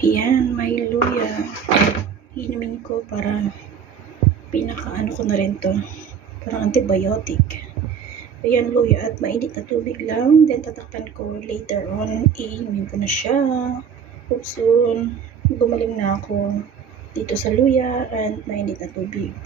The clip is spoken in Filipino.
Ayan, may luya. Inumin ko para pinaka-ano ko na rin to. Parang antibiotic. Ayan, luya at mainit na tubig lang. Then, tatakpan ko later on. Iinumin ko na siya. Soon, gumaling na ako dito sa luya and mainit na tubig.